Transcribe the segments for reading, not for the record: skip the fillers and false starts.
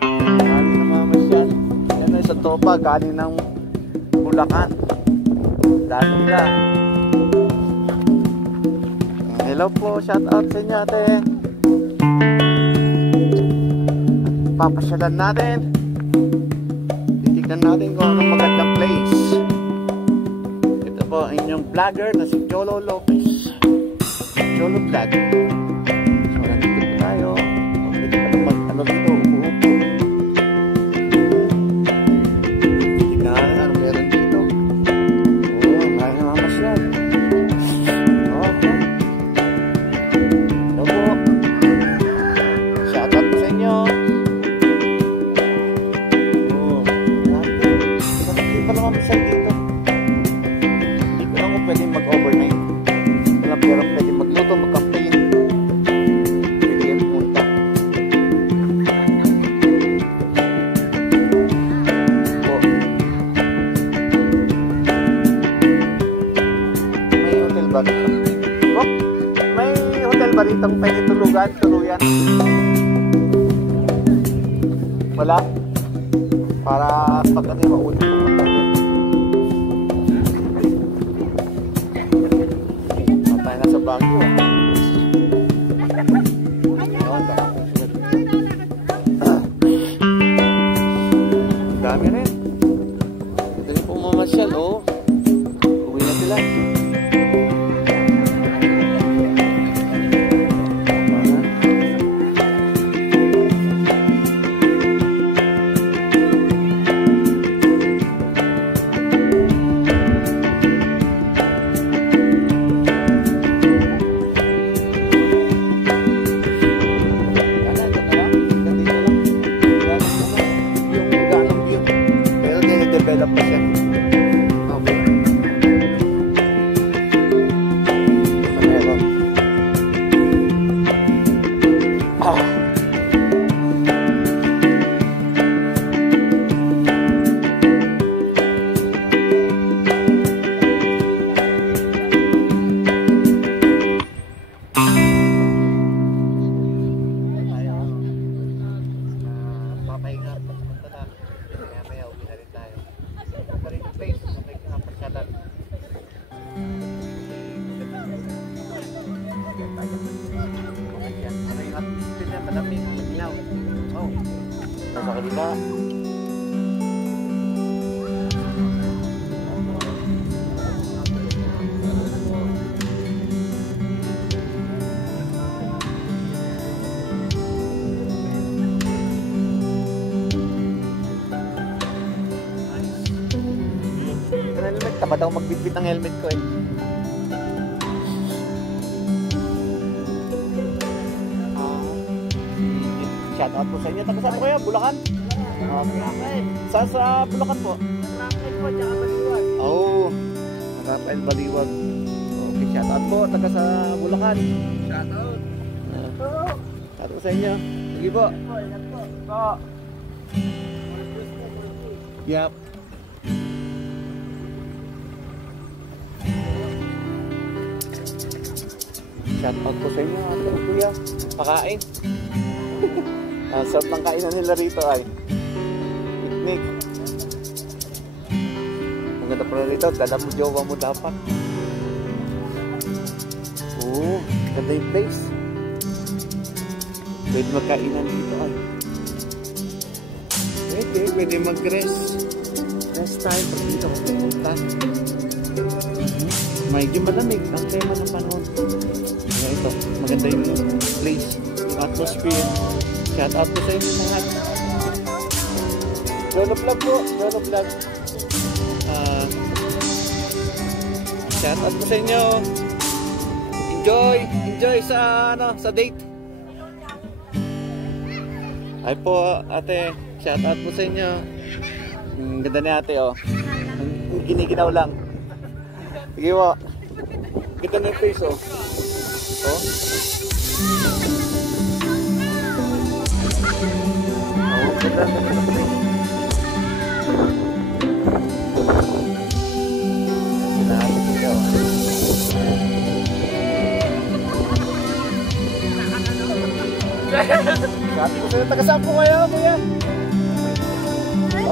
Galing na mamasyal. Yan ay sa Topa, galing ng Bulacan. Dami nila. Hello po, shout out sa inyo ate. Papasyalan natin. Titignan natin kung anong magandang place. Ito po ang inyong vlogger na si Jolo Lopez. Jolo Vlog. So nandito po tayo. Pwede pa lang mag-ano dito. Upo-upo. Tignan natin ano meron dito. Oo, kaya nga masyad. Okay. Hello po. Shout out sa inyo. Pero pwede magluto, mag-campaign. Pwede kayo pumunta. Po. May hotel ba rito? Oh, may hotel ba rito pwede tuluyan? Wala? Para pag ano yung maulit pumunta. Nasa Baguio. Dami rin. Ito rin po mamasyal. Oh. Uwi na sila. Develop pa siya. Okay. Meron. Papahinga. Punta na. Maya uwi na rin tayo. Place, may kapasyalan. Ano yung atmosphere niya? Malamig, maginaw. Oh, nasa kanila. Tama daw magbitbit ng helmet ko eh. Shout out po sa inyo. Taga saan po kayo? Bulacan? Okay. Saan sa Bulacan po? Rafael po, tsaka Baliwag. Oo. Rafael Baliwag. Okay, shout out po. Taga sa Bulacan. Shout out. Shout out sa inyo. Sige po. Ingat po. Yup. Shout out po sa inyo, ate kuya. Pakain. Sarap ng kainan nila rito ay picnic. Ang ganda pala rito, dala mo jowa mo dapat. Oo, ganda yung place. Pwede magkainan dito ay. Pwede mag-rest. Rest time pag dito ko pumunta. Medyo malamig ang tema ng panahon. Ito, maganda yung place, yung atmosphere. Shout out po sa inyo lahat. Jolo Vlog po, Jolo Vlog. Shout out po sa inyo. Enjoy sa sa date. Ay po ate, shout out po sa inyo. Ganda ni ate oh. Giniginaw lang. Sige po. Ganda na yung face oh. Oh. Oh, ganda na yung face. Sinabi ko. Shout po sa inyo. Taga saan po kayo, kuya?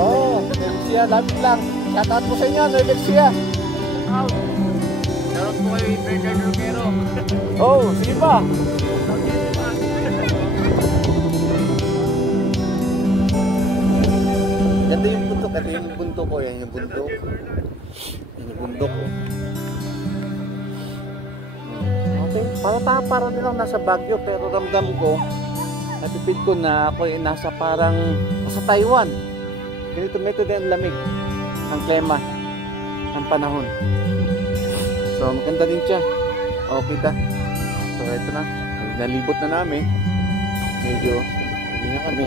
Oo, Nelexia, lapit lang. Shout out po sa inyo, Nelexia. Shoutout po kayo yung Bernard Romero. Oo, sige pa. Ito yung bundok, ito yung bundok ko. Yan yung bundok. Yan yung bundok ko. Okay, para nilang nasa Baguio, pero ramdam ko, natipid ko na ako ay nasa parang nasa Taiwan. Ganito method ang lamig ang klima ng panahon. So maganda din siya. Okay ta. So ito na, nalibot na namin. Medyo hindi na kami.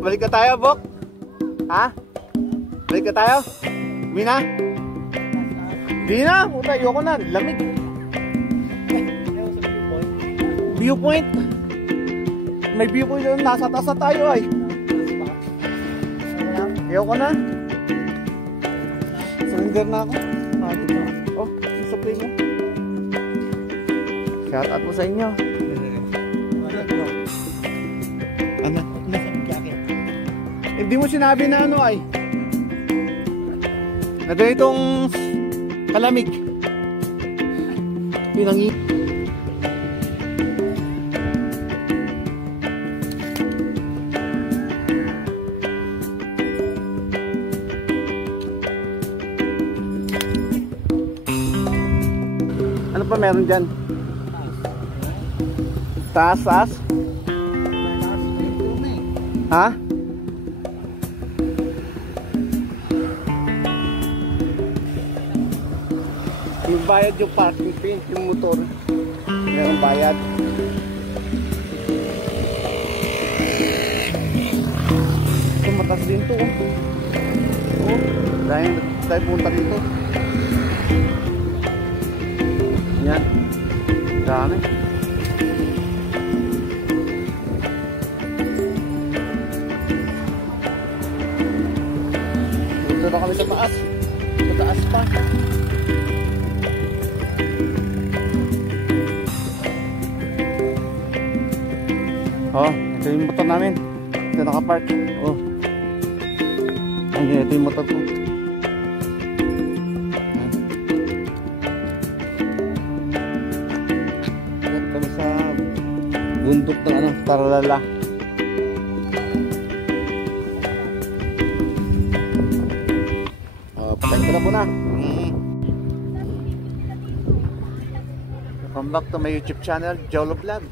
Balik ka tayo, Bok? Ha? Balik ka tayo? Uwi na? Di na, puta, ayoko na, lamig. Viewpoint? May viewpoint doon, nasa taas na tayo ay. Ayoko na. Surrender na ako. Oh, supply mo. Shout out po sa inyo. Ano? Hindi mo sinabi na ano ay na ganitong kalamig. Pinangit. Ano pa meron dyan? Taas? Ha? Yung bayad yung parking fee, yung motor. Yan ang bayad. Ito matas din to. Oh, dahil tayo punta dito. Yan. Dami. Dito na kami sa taas. Sa taas pa. Oh, ito yung motor namin. Ito nakapark. Oh. Ayan, ito yung motor ko. Ayan kami sa bundok ng ano, Taralala. Oh, patayin ko na po na. Welcome back to my YouTube channel, Jolo Vlog.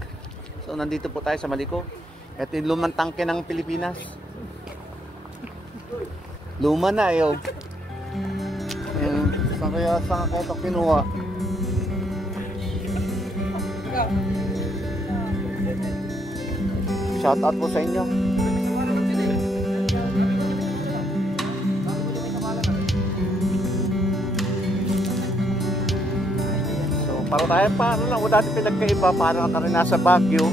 So nandito po tayo sa Maliko. Ito yung lumang tangke ng Pilipinas. Luma na ayo. Saan kaya ito kinuha? Shout out po sa inyo. Para tayo pa, ano lang, dati pinagkaiba, parang kami nasa Baguio.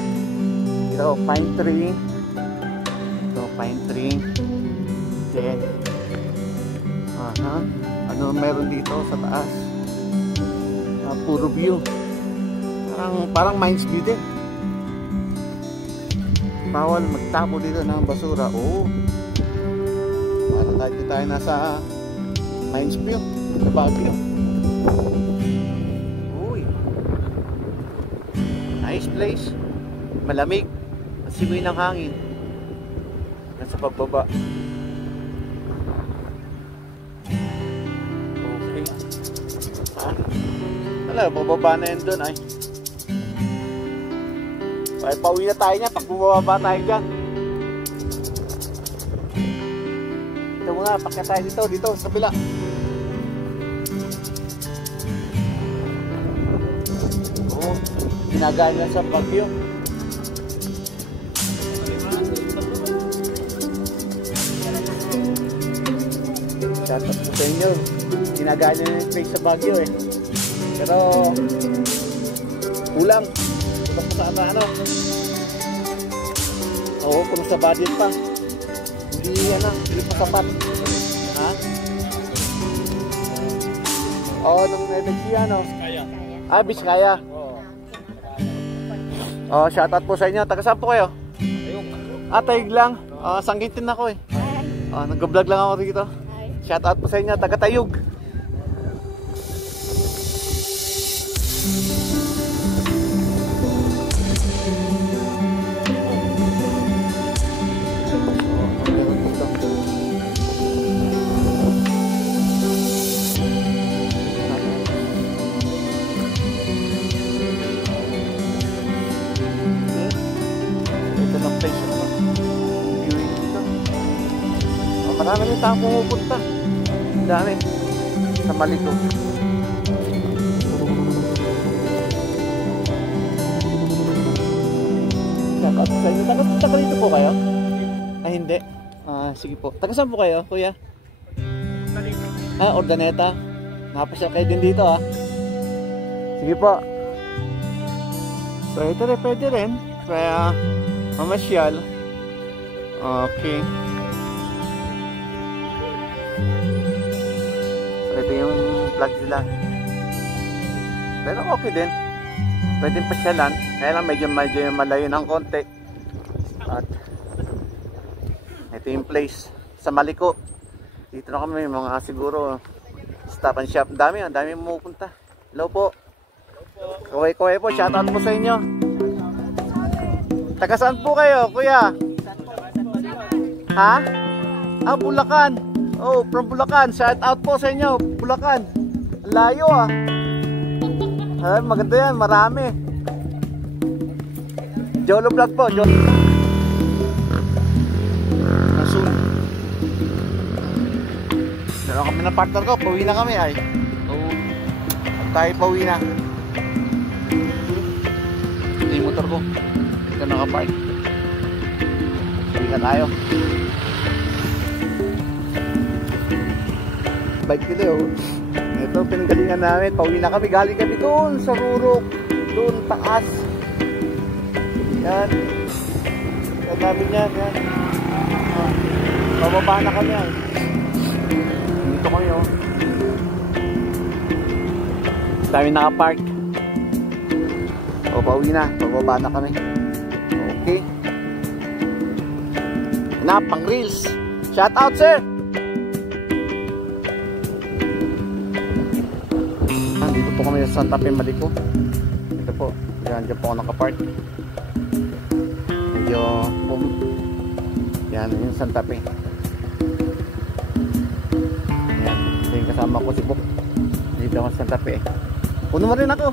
Ito, pine tree. Ito, pine tree. Then, ano meron dito sa taas? Puro view. Parang mines view din. Bawal magtapo dito ng basura. Oo. Parang kahit tayo nasa mines view sa Baguio. Nice place, malamig, simoy ng hangin nasa pagbaba. Okay. Wala, bababa na yun dun ay. Ay, pauwi na tayo niya pag bumababa tayo dyan. Ito muna, pakyat tayo dito sa kabila. Oh. ginagana sa Baguio. Shoutout po sa inyo. Ginagana na yung place sa Baguio eh. Pero kulang. Kulang pa sa ano. Oo, kung sa budget pa. Hindi pa sapat. Ha? Oo, nung Nebexia, no? Kaya. Ah, Biskaya. Oh, shoutout po sa inyo. Taga saan po kayo? Tayog lang. Sanggitin ako eh. Nag-vlog lang ako dito. Shoutout po sa inyo. Taga Tayog. Marami rin taong pumupunta. Ang dami. Sa Maliko. Shoutout sa inyo. Taga dito po kayo? Ay hindi. Sige po. Taga saan po kayo, kuya? Ordaneta. Nakapasya kayo din dito Sige po. Pwede rin. Kaya mamasyal. Okay. Ito yung vlog nila. Pero okay din. Pwede pasyalan. Kaya lang medyo malayo ng konti. At ito yung place sa Maliko. Dito na kami mga siguro stop and shop. Dami pumupunta. Hello po. Kaway po. Shoutout po sa inyo. Taga saan po kayo, kuya? Ha? Bulacan. Oh, from Bulacan. Shout out po sa inyo, Bulacan. Ang layo maganda yan, marami. Jolo vlog po, Asun. Dalawa kami ng partner ko, pauwi na kami ay. Tayo pauwi na. Ito yung motor ko. Ito nakapark. Pauwi na tayo. Bike nila ito pinanggalingan namin, pauwi na kami, galing kami doon sa Rurok, doon taas yan namin yan bababa na kami dito kami dami nakapark pauwi na, bababa na kami. Okay na, pang reels. Shout out sir. Dito po kami sa Santa Fe, Maliko. Ito po, dyan po ako nakapark. Medyo yan yung Santa Fe. Yan, ito yung kasama ko si Bok. Dito ako sa Santa Fe. Puno mo rin ako.